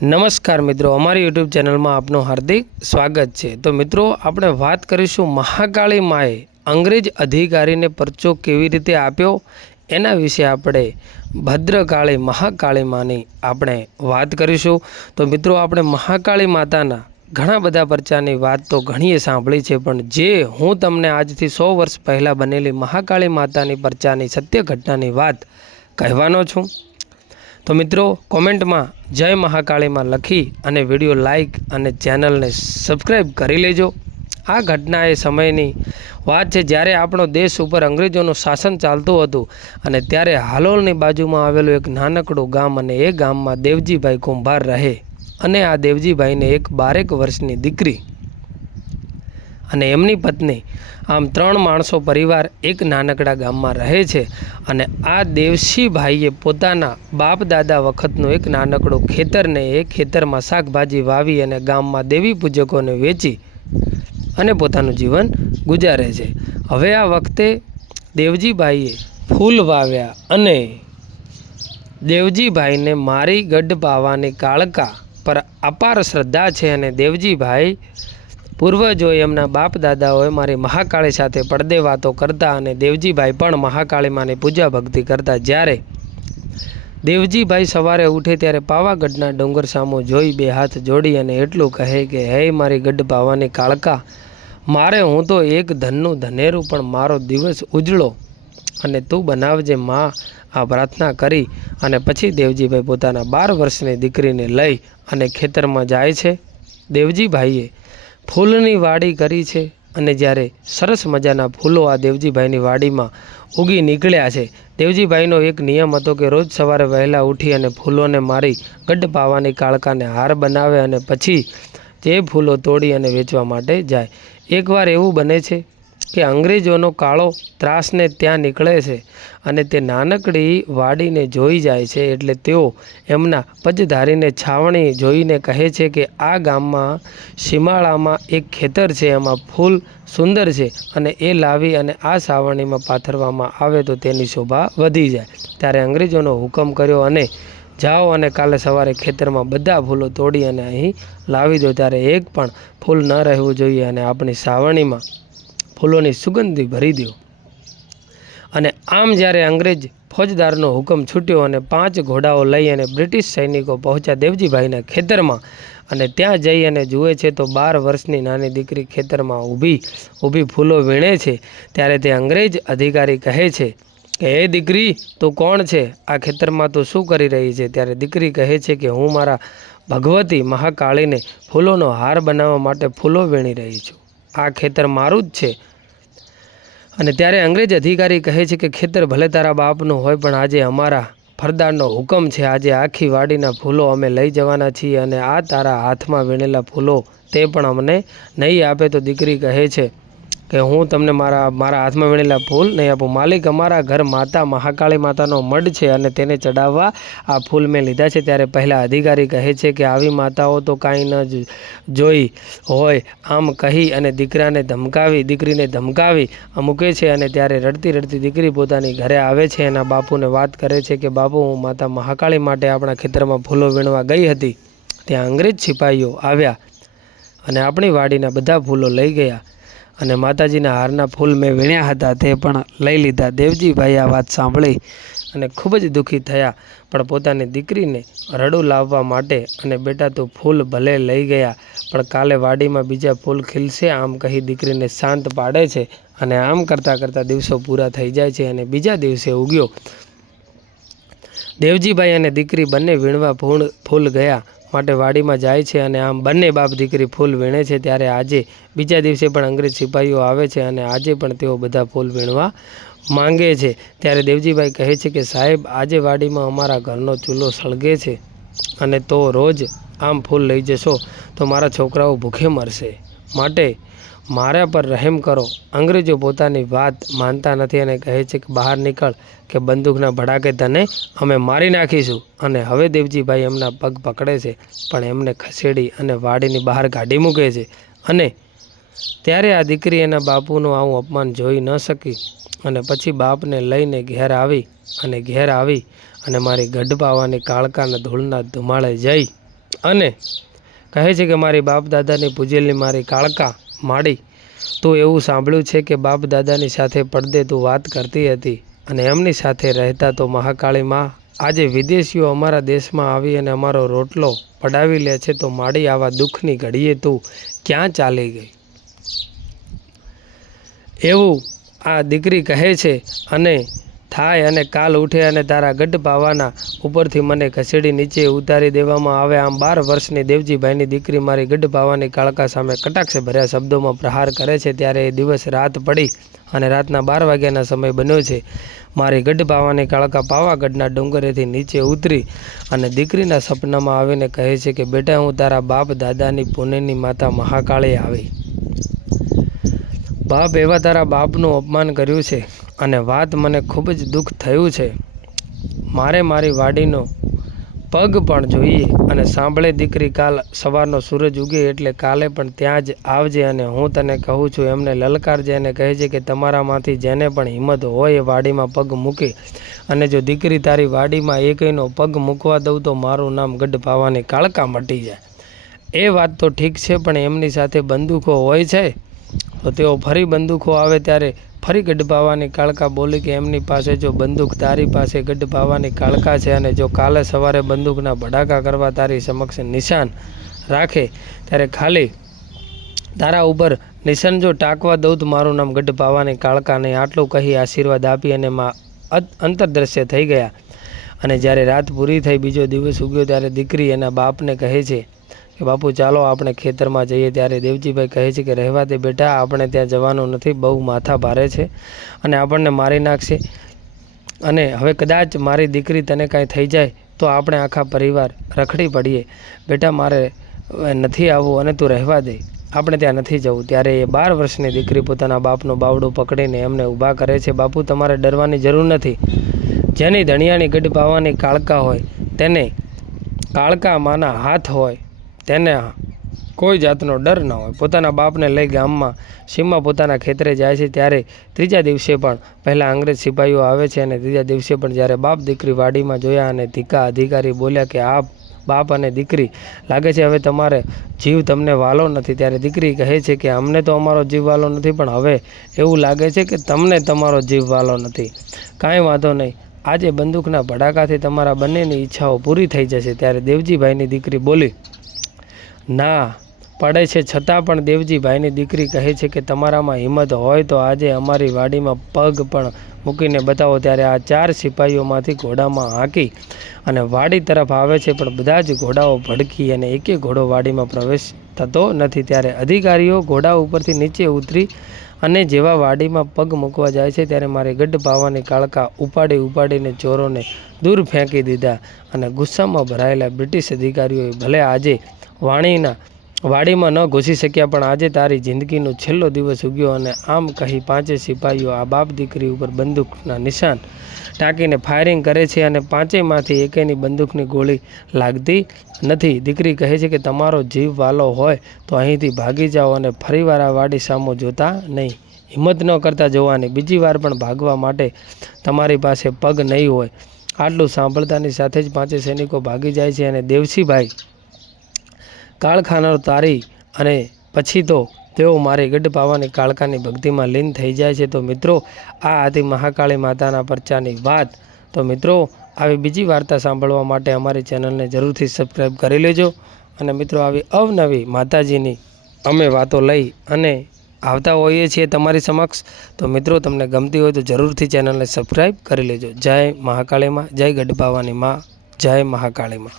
નમસ્કાર મિત્રો, અમારી યુટ્યુબ ચેનલમાં આપનું હાર્દિક સ્વાગત છે। તો મિત્રો, આપણે વાત કરીશું મહાકાળી માએ અંગ્રેજ અધિકારીને પરચો કેવી રીતે આપ્યો એના વિશે આપણે ભદ્રકાળી મહાકાળી માની આપણે વાત કરીશું। તો મિત્રો, આપણે મહાકાળી માતાના ઘણા બધા પરચાની વાત તો ઘણીએ સાંભળી છે, પણ જે હું તમને આજથી 100 વર્ષ પહેલાં બનેલી મહાકાળી માતાની પરચાની સત્ય ઘટનાની વાત કહેવાનો છું। તો મિત્રો, કોમેન્ટમાં જય મહાકાળી માં લખી અને વિડીયો લાઇક અને ચેનલને સબસ્ક્રાઈબ કરી લેજો। આ ઘટના એ સમયની વાત છે જ્યારે આપણો દેશ ઉપર અંગ્રેજોનું શાસન ચાલતું હતું અને ત્યારે હાલોલની બાજુમાં આવેલું એક નાનકડું ગામ અને એ ગામમાં દેવજીભાઈ કુંભાર રહે અને આ દેવજીભાઈને એક 12 વર્ષની દીકરી અને એમની પત્ની, આમ 3 માણસો પરિવાર એક નાનકડા ગામમાં રહે છે। અને આ દેવસીભાઈએ પોતાના બાપ દાદા વખતનું એક નાનકડું ખેતરને એ ખેતરમાં શાકભાજી વાવી અને ગામમાં દેવી પૂજકોને વેચી અને પોતાનું જીવન ગુજારે છે। હવે આ વખતે દેવજીભાઈએ ફૂલ વાવ્યા અને દેવજીભાઈને મારી ગઢ પાવાની કાળકા પર અપાર શ્રદ્ધા છે અને દેવજીભાઈ પૂર્વજોએ એમના બાપ દાદાઓએ મારી મહાકાળી સાથે પડદે વાતો કરતા અને દેવજીભાઈ પણ મહાકાળી માની પૂજા ભક્તિ કરતા। જ્યારે દેવજીભાઈ સવારે ઉઠે ત્યારે પાવાગઢના ડુંગર સામું જોઈ 2 હાથ જોડી અને એટલું કહે કે હે મારી ગઢ પાવાની કાળકા, મારે હું તો એક ધનનું ધનેરું પણ મારો દિવસ ઉજળો અને તું બનાવજે માં, આ પ્રાર્થના કરી અને પછી દેવજીભાઈ પોતાના 12 વર્ષની દીકરીને લઈ અને ખેતરમાં જાય છે। દેવજીભાઈએ ફૂલની વાડી કરી છે અને જ્યારે સરસ મજાના ફૂલો આ દેવજીભાઈની વાડીમાં ઉગી નીકળ્યા છે। દેવજીભાઈનો એક નિયમ હતો કે રોજ સવારે વહેલા ઉઠી અને ફૂલોને મારી ગઢ પાવાની કાળકાને હાર બનાવે અને પછી તે ફૂલો તોડી અને વેચવા માટે જાય। એકવાર એવું બને છે કે અંગ્રેજોનો કાળો ત્રાસને ત્યાં નીકળે છે અને તે નાનકડી વાડીને જોઈ જાય છે, એટલે તેઓ એમના પજધારીને છાવણી જોઈને કહે છે કે આ ગામમાં સીમાડામાં એક ખેતર છે, એમાં ફૂલ સુંદર છે અને એ લાવી અને આ છાવણીમાં પાથરવામાં આવે તો તેની શોભા વધી જાય। ત્યારે અંગ્રેજોનો હુકમ કર્યો અને જાઓ અને કાલે સવારે ખેતરમાં બધા ફૂલો તોડી અને અહીં લાવી દો, ત્યારે એક પણ ફૂલ ન રહેવું જોઈએ અને આપણી છાવણીમાં ફૂલોની સુગંધી ભરી દો। અને આમ જ્યારે અંગ્રેજ ફોજદારનો હુકમ છૂટ્યો અને 5 ઘોડાઓ લઈ અને બ્રિટિશ સૈનિકો પહોંચ્યા દેવજીભાઈના ખેતરમાં અને ત્યાં જઈ અને જુએ છે તો 12 વર્ષની નાની દીકરી ખેતરમાં ઊભી ફૂલો વીણે છે। ત્યારે તે અંગ્રેજ અધિકારી કહે છે કે હે દીકરી, તું કોણ છે? આ ખેતરમાં તું શું કરી રહી છે? ત્યારે દીકરી કહે છે કે હું મારા ભગવતી મહાકાળીને ફૂલોનો હાર બનાવવા માટે ફૂલો વીણી રહી છું, આ ખેતર મારું જ છે। અને ત્યારે અંગ્રેજ અધિકારી કહે છે કે ખેતર ભલે તારા બાપનું હોય, પણ આજે અમારા ફરદારનો હુકમ છે, આજે આખી વાડીના ફૂલો અમે લઈ જવાના છીએ અને આ તારા હાથમાં વીણેલા ફૂલો તે પણ અમને નહીં આપે તો દીકરી કહે છે કે હું તમને મારા હાથમાં વીણેલા ફૂલ નહીં આપું। માલિક, અમારા ઘર માતા મહાકાળી માતાનો મઢ છે અને તેને ચડાવવા આ ફૂલ મેં લીધા છે। ત્યારે પહેલાં અધિકારી કહે છે કે આવી માતાઓ તો કાંઈ ન જોઈ હોય, આમ કહી અને દીકરીને ધમકાવી મૂકે છે। અને ત્યારે રડતી રડતી દીકરી પોતાની ઘરે આવે છે, એના બાપુને વાત કરે છે કે બાપુ, હું માતા મહાકાળી માટે આપણા ખેતરમાં ફૂલો વીણવા ગઈ હતી, ત્યાં અંગ્રેજ સિપાહીઓ આવ્યા અને આપણી વાડીના બધા ફૂલો લઈ ગયા અને માતાજીના હારના ફૂલ મેં વીણ્યા હતા તે પણ લઈ લીધા। દેવજીભાઈ આ વાત સાંભળી અને ખૂબ જ દુઃખી થયા, પણ પોતાની દીકરીને રડું લાવવા માટે અને બેટા તું ફૂલ ભલે લઈ ગયા, પણ કાલે વાડીમાં બીજા ફૂલ ખીલશે, આમ કહી દીકરીને શાંત પાડે છે। અને આમ કરતાં કરતાં દિવસો પૂરા થઈ જાય છે અને બીજા દિવસે ઉગ્યો દેવજીભાઈ અને દીકરી બંને વીણવા ફૂલ ગયા માટે વાડીમાં જાય છે અને આમ બંને બાપ દીકરી ફૂલ વીણે છે। ત્યારે આજે બીજા દિવસે પણ અંગ્રેજ સિપાહીઓ આવે છે અને આજે પણ તેઓ બધા ફૂલ વીણવા માંગે છે। ત્યારે દેવજીભાઈ કહે છે કે સાહેબ, આજે વાડીમાં અમારા ઘરનો ચૂલો સળગે છે અને તો રોજ આમ ફૂલ લઈ જશો તો મારા છોકરાઓ ભૂખે મરશે, માટે મારા પર રહેમ કરો। અંગ્રેજો પોતાની વાત માનતા નથી અને કહે છે કે બહાર નીકળ કે બંદૂકના ભડાકે તને અમે મારી નાખીશું। અને હવે દેવજીભાઈ એમના પગ પકડે છે, પણ એમને ખસેડી અને વાડીની બહાર કાઢી મૂકે છે। અને ત્યારે આ દીકરી એના બાપુનું આવું અપમાન જોઈ ન શકી અને પછી બાપને લઈને ઘેર આવી અને મારી ગઢ પાવાની કાળકાના ધૂળના ધુમાળે જઈ અને કહે છે કે મારી બાપ દાદાની પૂજેલી મારી કાળકા માડી, તું એવું સાંભળ્યું છે કે બાપ દાદાની સાથે પડદે તું વાત કરતી હતી અને એમની સાથે રહેતા તો મહાકાળી માં આજે વિદેશીઓ અમારા દેશમાં આવી અને અમારો રોટલો પડાવી લે છે, તો માડી આવા દુઃખની ઘડીએ તું ક્યાં ચાલી ગઈ? એવું આ દીકરી કહે છે અને થાય અને કાલ ઉઠે અને તારા ગઢ પાવાના ઉપરથી મને ખસેડી નીચે ઉતારી દેવામાં આવે. આમ 12 વર્ષની દેવજીભાઈની દીકરી મારી ગઢ પાવાની કાળકા સામે કટાક્ષ ભર્યા શબ્દોમાં પ્રહાર કરે છે. ત્યારે એ દિવસ રાત પડી અને રાતના 12 વાગ્યાના સમય બન્યો છે. મારી ગઢ પાવાની કાળકા પાવાગઢના ડુંગરેથી નીચે ઉતરી અને દીકરીના સપનામાં આવીને કહે છે કે બેટા, હું તારા બાપ દાદાની પુણ્યની માતા મહાકાળી આવી. બાપ, એવા તારા બાપનું અપમાન કર્યું છે અને વાત મને ખૂબ જ દુઃખ થયું છે. મારે મારી વાડીનો પગ પણ જોઈએ. અને સાંભળે દીકરી, કાલ સવારનો સૂરજ ઉગે એટલે કાલે પણ ત્યાં જ આવજે અને હું તને કહું છું એમને લલકારજે અને કહે છે કે તમારામાંથી જેને પણ હિંમત હોય એ વાડીમાં પગ મૂકે. અને જો દીકરી તારી વાડીમાં એકયનો પગ મૂકવા દઉં તો મારું નામ ગઢ પાવાની કાળકા મટી જાય. એ વાત તો ઠીક છે, પણ એમની સાથે બંદૂકો હોય છે તો તેઓ ફરી બંદૂકો આવે ત્યારે ફરી ગઢ પાવાની કાળકા બોલી કે એમની પાસે જો બંદૂક તારી પાસે ગઢ પાવાની કાળકા છે અને જો કાલે સવારે બંદૂકના ભડાકા કરવા તારી સમક્ષ નિશાન રાખે ત્યારે ખાલી તારા ઉપર નિશાન જો ટાંકવા દઉં તો મારું નામ ગઢ પાવાની કાળકા નહીં. આટલું કહી આશીર્વાદ આપી અને માં અંતરદ્રશ્ય થઈ ગયા. અને જ્યારે રાત પૂરી થઈ બીજો દિવસ ઉગ્યો ત્યારે દીકરી એના બાપને કહે છે કે બાપુ ચાલો આપણે ખેતરમાં જઈએ. ત્યારે દેવજીભાઈ કહે છે કે રહેવા દે બેટા, આપણે ત્યાં જવાનું નથી, બહુ માથા ભારે છે અને આપણને મારી નાખશે અને હવે કદાચ મારી દીકરી તને કાંઈ થઈ જાય તો આપણે આખા પરિવાર રખડી પડીએ. બેટા, મારે નથી આવવું અને તું રહેવા દે, આપણે ત્યાં નથી જવું. ત્યારે એ 12 વર્ષની દીકરી પોતાના બાપનું બાવડું પકડીને એમને ઊભા કરે છે. બાપુ, તમારે ડરવાની જરૂર નથી. જેની ધણિયાની ગઢ પાવાની કાળકા હોય તેને કાળકા માના હાથ હોય, તેને કોઈ જાતનો ડર ન હોય. પોતાના બાપને લઈ ગામમાં સીમમાં પોતાના ખેતરે જાય છે. ત્યારે ત્રીજા દિવસે પણ પહેલાં અંગ્રેજ સિપાહીઓ આવે છે અને ત્રીજા દિવસે પણ જ્યારે બાપ દીકરી વાડીમાં જોયા અને ધીકા અધિકારી બોલ્યા કે આ બાપ અને દીકરી લાગે છે હવે તમારે જીવ તમને વાલો નથી. ત્યારે દીકરી કહે છે કે અમને તો અમારો જીવ વાલો નથી, પણ હવે એવું લાગે છે કે તમને તમારો જીવ વાલો નથી. કાંઈ વાંધો નહીં, આજે બંદૂકના ભડાકાથી તમારા બંનેની ઈચ્છાઓ પૂરી થઈ જશે. ત્યારે દેવજીભાઈની દીકરી બોલી, ના પડે છે છતાં પણ દેવજીભાઈની દીકરી કહે છે કે તમારામાં હિંમત હોય તો આજે અમારી વાડીમાં પગ પણ મૂકીને બતાવો. ત્યારે આ 4 સિપાહીઓમાંથી ઘોડામાં હાંકી અને વાડી તરફ આવે છે, પણ બધા જ ઘોડાઓ ભડકી અને એકે ઘોડો વાડીમાં પ્રવેશ થતો નથી. ત્યારે અધિકારીઓ ઘોડા ઉપરથી નીચે ઉતરી અને જેવા વાડીમાં પગ મૂકવા જાય છે ત્યારે મારી ગઢ પાવાની કાળકા ઉપાડીને ચોરોને દૂર ફેંકી દીધા. અને ગુસ્સામાં ભરાયેલા બ્રિટિશ અધિકારીઓએ ભલે આજે વાડીમાં ન ઘૂસી શક્યા, પણ આજે તારી જિંદગીનો છેલ્લો દિવસ ઉગ્યો. અને આમ કહી 5 સિપાહીઓ આ બાપ દીકરી ઉપર બંદૂકના નિશાન ટાંકીને ફાયરિંગ કરે છે અને 5માંથી એકેયની બંદૂકની ગોળી લાગતી નથી. દીકરી કહે છે કે તમારો જીવ વાલો હોય તો અહીંથી ભાગી જાઓ અને ફરીવાર આ વાડી સામો જોતા નહીં. હિંમત ન કરતા જોવાની, બીજી વાર પણ ભાગવા માટે તમારી પાસે પગ નહીં હોય. આટલું સાંભળતાની સાથે જ 5 સૈનિકો ભાગી જાય છે અને દેવસીભાઈ કાળખાનો તારી અને પછી તો તેઓ મારી ગઢ પાવાની કાળકાની ભક્તિમાં લીન થઈ જાય છે. તો મિત્રો, આ હતી મહાકાળી માતાના પરચાની વાત. તો મિત્રો, આવી બીજી વાર્તા સાંભળવા માટે અમારી ચેનલને જરૂરથી સબસ્ક્રાઈબ કરી લેજો. અને મિત્રો, આવી અવનવી માતાજીની અમે વાતો લઈ અને આવતા હોઈએ છીએ તમારી સમક્ષ. તો મિત્રો, તમને ગમતી હોય તો જરૂરથી ચેનલને સબસ્ક્રાઈબ કરી લેજો. જય મહાકાળી માં, જય ગઢ પાવાની માં, જય મહાકાળી માં.